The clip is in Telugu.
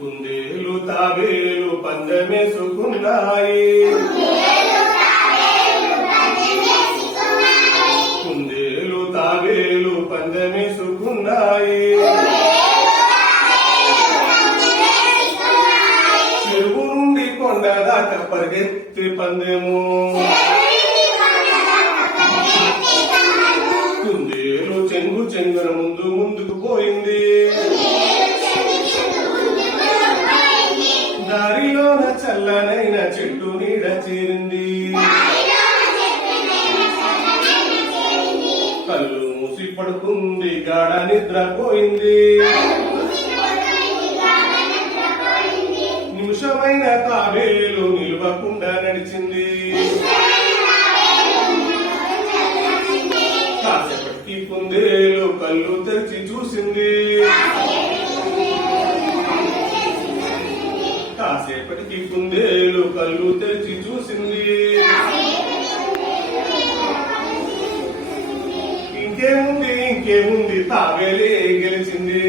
కుందేలు తాబేలు పందమేసుకున్నాయి. కుందేలు తాబేలు పందమేసుకున్నాయి. చెరువు నుండి కొండ దాకా పరిగెత్తి పందెము. కుందేలు చెంగు చెంగున ముందు ముందుకు పోయింది. దారిలోన చల్లనైన చెట్టు నీడ చేరింది. కళ్ళు మూసి పడుకుంది గాఢ నిద్రపోయింది నిమిషమైన తాబేలు నిలవకుండా నడిచింది. కాసేపటికి పొందేలు కళ్ళు తెరిచి చూసింది. కుందేలు కళ్ళు తెరిచి చూసింది. ఇంకేముంది ఇంకేముంది తాబేలే గెలిచింది.